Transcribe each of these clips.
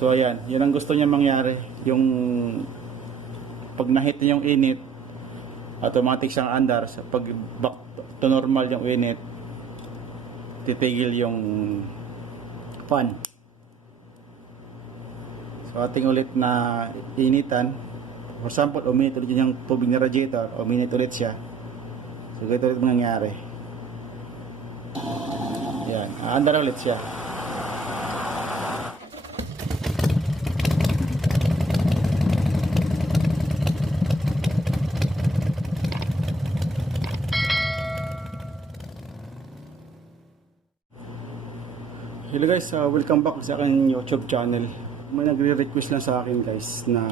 So ayan, yun ang gusto niya mangyari. Yung pag nahit niya yung init, automatic siyang andar. So, pag back to normal yung init, titigil yung fan. So ating ulit na initan. For example, uminit ulit yung tubig na radiator, uminit ulit siya. So ganito ulit mangyayari. Yan, aandar ulit siya. Hello guys, welcome back sa aking YouTube channel. May nagre-request lang sa akin guys na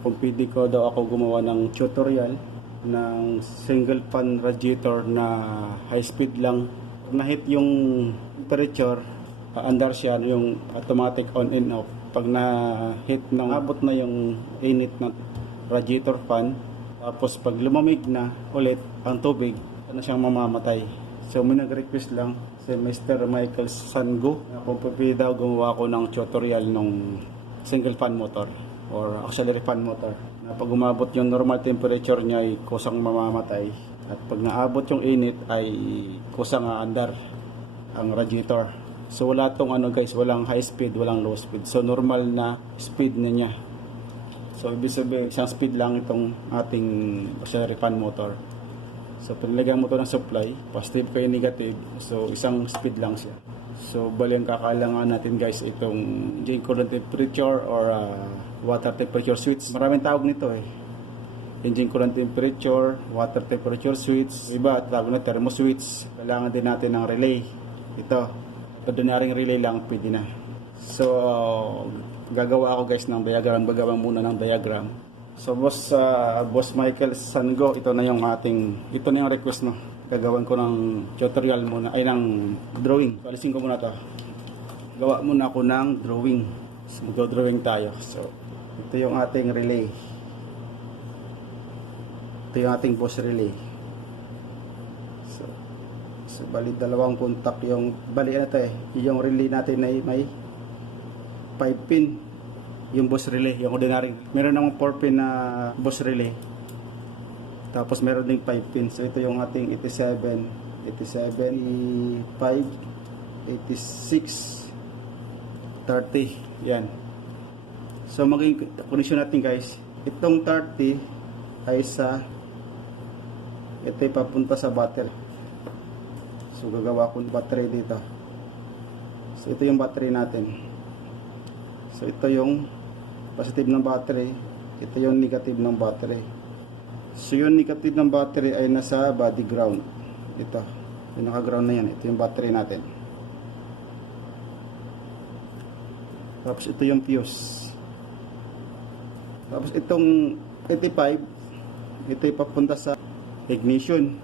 kung pwede ko daw ako gumawa ng tutorial ng single fan radiator na high speed lang. Nahit yung temperature, andar siya yung automatic on and off. Pag na-hit ng abot na yung init ng radiator fan, tapos pag lumamig na ulit ang tubig, ano siyang mamamatay. So may nag-request lang si Mr. Michael Sango na kung pwede daw gumawa ko ng tutorial ng single fan motor or auxiliary fan motor na pag umabot yung normal temperature niya ay kusang mamamatay at pag naabot yung init ay kusang aandar ang radiator. So wala tong ano guys, walang high speed, walang low speed. So normal na speed na niya. So ibig sabihin isang speed lang itong ating auxiliary fan motor. So, pinilagyan mo ito ng supply, positive kayo negative, so isang speed lang siya. So, bali ang kakailangan natin guys, itong engine coolant temperature or water temperature switch. Maraming tawag nito eh. Engine coolant temperature, water temperature switch, iba tawag na thermo switch. Kailangan din natin ng relay. Ito, ordinaryong relay lang, pwede na. So, gagawa ako guys ng diagram, gagawa muna ng diagram. So boss Michael Sango, ito na yung request mo. Gagawin ko ng tutorial muna, ay ng drawing. So, alisin ko muna to. Gawa muna ako ng drawing. So mag-drawing tayo. So ito yung ating relay. Ito yung ating boss relay. So bali dalawang kontak yung, bali ano to eh, yung relay natin ay may 5 pin. Yung boss relay, yung ordinary. Meron namang 4 pin na boss relay. Tapos meron ding 5 pin. So ito yung ating 87, 85, 86, 30. Yan. So maging connection natin guys. Itong 30 ay ito ay papunta sa battery. So gagawa ko ng battery dito. So ito yung battery natin. So ito yung positive ng battery, ito yung negative ng battery. So yung negative ng battery ay nasa body ground. Ito, yung naka-ground na yan, ito yung battery natin. Tapos ito yung fuse. Tapos itong 85, ito yung papunta sa ignition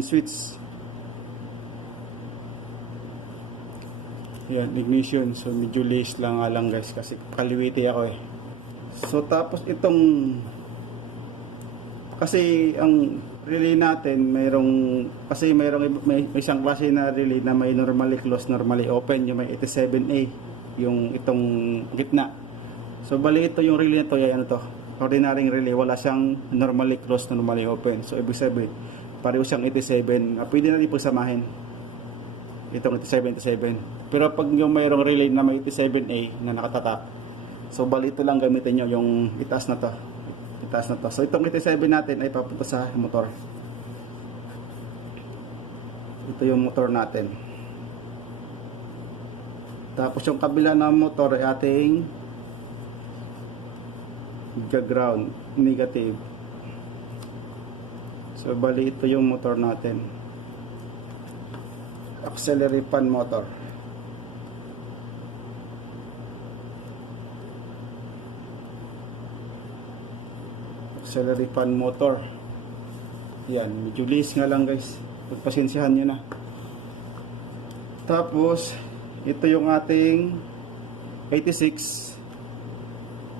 switch. Yan, ignition. So medyo late lang nga lang guys kasi kaliwiti ako eh. So tapos itong, kasi ang relay natin may isang klase na relay na may normally closed, normally open, yung may 87A, yung itong gitna. So bali ito yung relay na to, yan to, ordinary relay, wala siyang normally closed, normally open. So ibig sabihin pareho siyang 87, pwede na rin pagsamahin itong 87. Pero pag yung mayroong relay na may 87A na nakatatak, so bali ito lang gamitin nyo, yung itaas na to. So itong 87 natin ay papunta sa motor. Ito yung motor natin. Tapos yung kabila ng motor ay ating ground, negative. So bali ito yung motor natin. Auxiliary fan motor. Auxiliary fan motor. Yan, medyo liis nga lang guys. Pagpasensyahan nyo na. Tapos ito yung ating 86.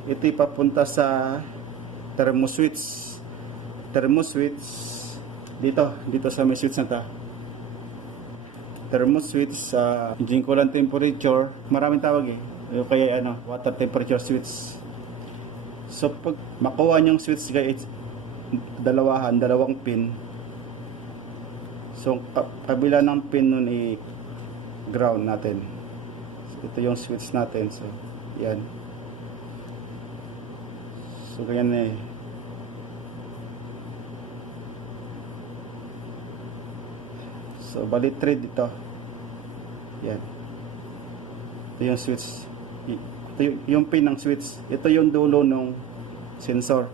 Ito papunta sa thermo switch. Dito sa may switch na ta. Thermo switch sa engine coolant temperature. Maraming tawag eh. yung kaya ano, water temperature switch. So pag makuha niyong switch guys, dalawang pin. So kabila ng pin nun ground natin. So, ito yung switch natin. So yan. So ganyan na eh. So bali thread ito. Yan. Ito yung switch. Ito yung pin ng switch. Ito yung dulo ng sensor.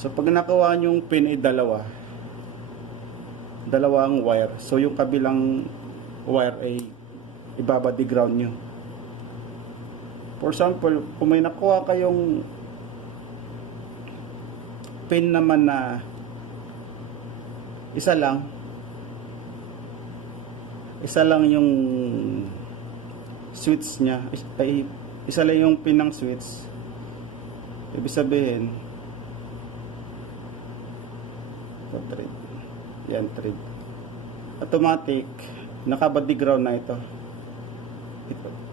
So pag nakuha yung pin ay dalawang wire. So yung kabilang wire ay ibaba di ground nyo. For example, kung may nakuha kayong pin naman na isa lang yung switch nya, isa lang yung pin ng switch, ibig sabihin thread. Yan, thread. Automatic, nakabody ground na ito.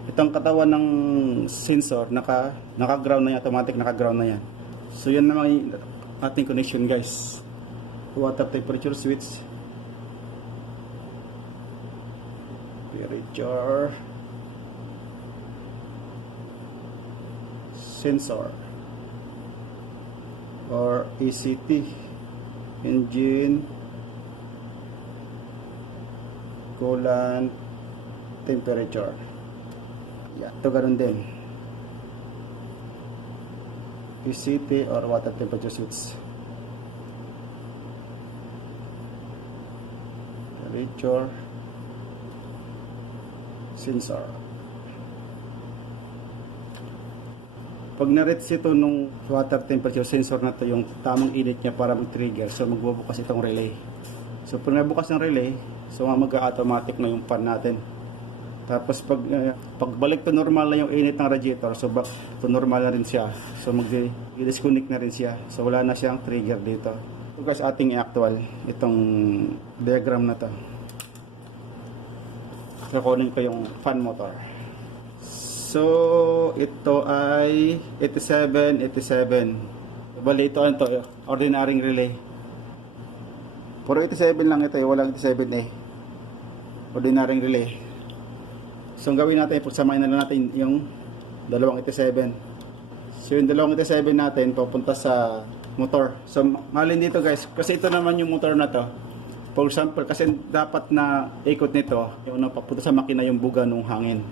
Itong katawan ng sensor, naka-ground na yan, automatic naka-ground na yan. So yan naman ating connection guys. Water temperature switch. Temperature sensor or ECT, engine coolant temperature. Yeah, ito ganun din, ECT or water temperature switch. Temperature sensor. Pag na-reach ito nung water temperature sensor na to, yung tamang init niya para mag-trigger, so magbubukas itong relay. So pag nabukas ng relay, so mag-automatic na yung fan natin. Tapos pagbalik to normal na yung init ng radiator, so back to normal na rin siya. So mag-disconnect na rin siya. So wala na siyang trigger dito. So guys, ating actual itong diagram na to. Kukunin ko yung fan motor. So ito ay 87. Bali ito ordinaryong relay. Puro 87 lang ito, walang 87A. Ordinaryong relay. So ang gawin natin, pagsamahin na lang natin yung dalawang 87. So yung dalawang 87 natin papunta sa motor. So malin dito guys, kasi ito naman yung motor na to. For example, kasi dapat na ikot nito, yung papunta sa makina yung buga ng hangin.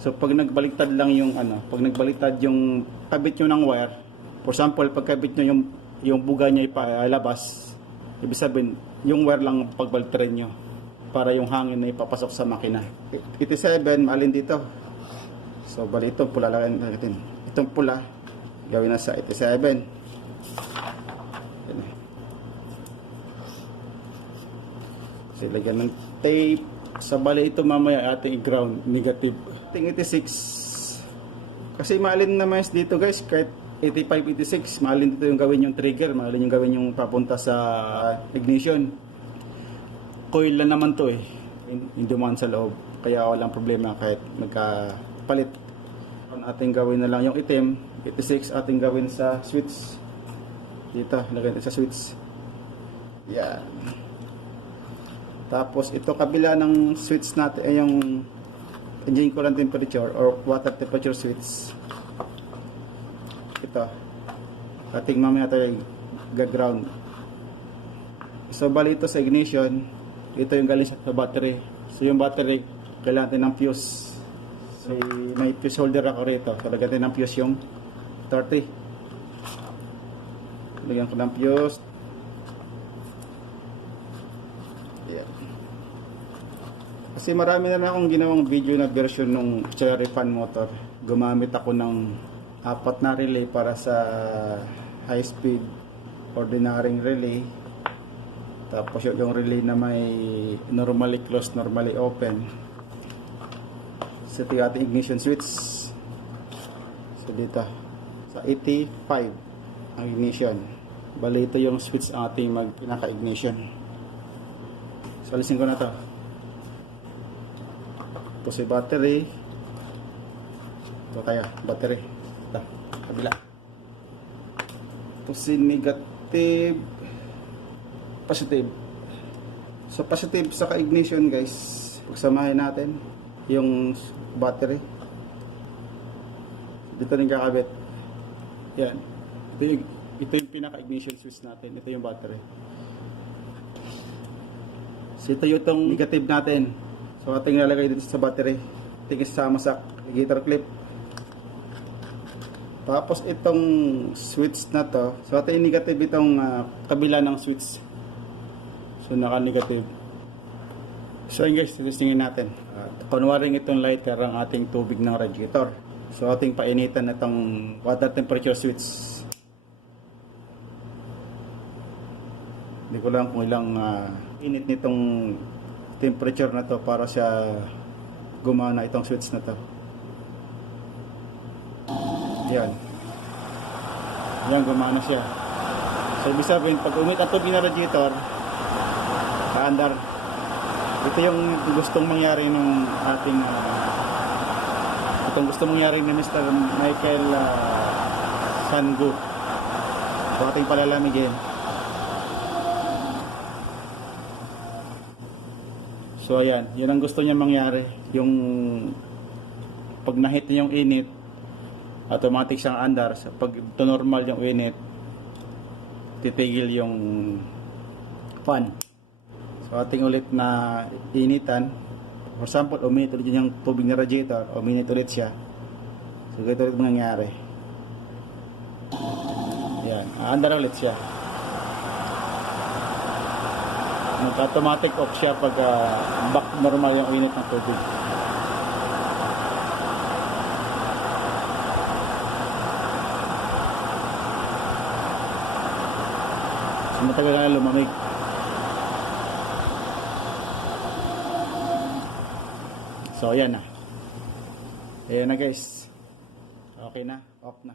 So pag nagbaliktad lang yung pag nagbaliktad yung kabit nyo ng wire, for example, pag kabit nyo yung buga niya ipalabas, ibig sabihin, yung wire lang pagbaliktarin nyo para yung hangin na ipapasok sa makina. 87, maalin dito. So bali ito, pula lang natin. Itong pula, gawin na sa 87. So ilagyan ng tape. Sa bali ito mamaya ating ground negative. Ating 86. Kasi maalin naman dito guys, kahit 85, 86, maalin dito yung gawin yung trigger, maalin yung gawin yung papunta sa ignition. Coil lang naman to hindi man sa loob, kaya walang problema kahit magkapalit. Ating gawin na lang yung itim, 86, ating gawin sa switch. Dito, lagyan sa switch. Yan. Tapos ito kabila ng switch natin ay yung engine coolant temperature or water temperature switch. Ito. Ating mamaya tayo ga-ground. So bali ito sa ignition, ito yung galing sa battery. So yung battery kailangan natin ng fuse. So may fuse holder ako rito. So lagyan natin ng fuse yung 30. Lagyan ko ng fuse. Kasi marami na lang akong ginawang video na version ng cherry fan motor. Gumamit ako ng 4 na relay para sa high speed ordinaryong relay. Tapos yung relay na may normally closed, normally open. So ito yung ating ignition switch. So dito sa 85 ang ignition. Bali ito yung switch ating pinaka-ignition. So alisin ko na to. Ito si battery. Ito tayo, battery. Ito, kabila. Ito si negative, positive. So positive sa ignition guys, pagsamahin natin yung battery. Dito rin kakabit. Yan. Ito yung pinaka-ignition switch natin. Ito yung battery. So ito yung itong negative natin. So ating ilalagay dito sa battery. Tingin sama sa radiator clip. Tapos itong switch na to. So ito yung negative itong kabila ng switch. So naka-negative. So yun guys, testingin natin. Kunwaring itong lighter ang ating tubig ng radiator. So ating painitan itong water temperature switch. Hindi ko lang kung ilang init nitong temperature na to para siya gumana itong switch na to. Yan. Yan, gumana siya. So ibig sabihin, pag umit ang tubig ng radiator, kaandar. Ito yung gustong mangyari ng ating itong gustong mangyari ni Mr. Michael Sangu. So ating palalamigin. So ayan, yun ang gusto niya mangyari. Yung pag nahit niya yung init, automatic siyang andar. So, pag to normal yung init, titigil yung fan. So ating ulit na initan. For example, uminit ulit yung tubig ng radiator, uminit ulit siya. So ganito ulit mangyayari. Yan, aandar ulit siya. Nag-automatic off siya pag back normal yung init ng tubig. So matagal na lumamig. So ayan na. Ayan na guys. Okay na, off na.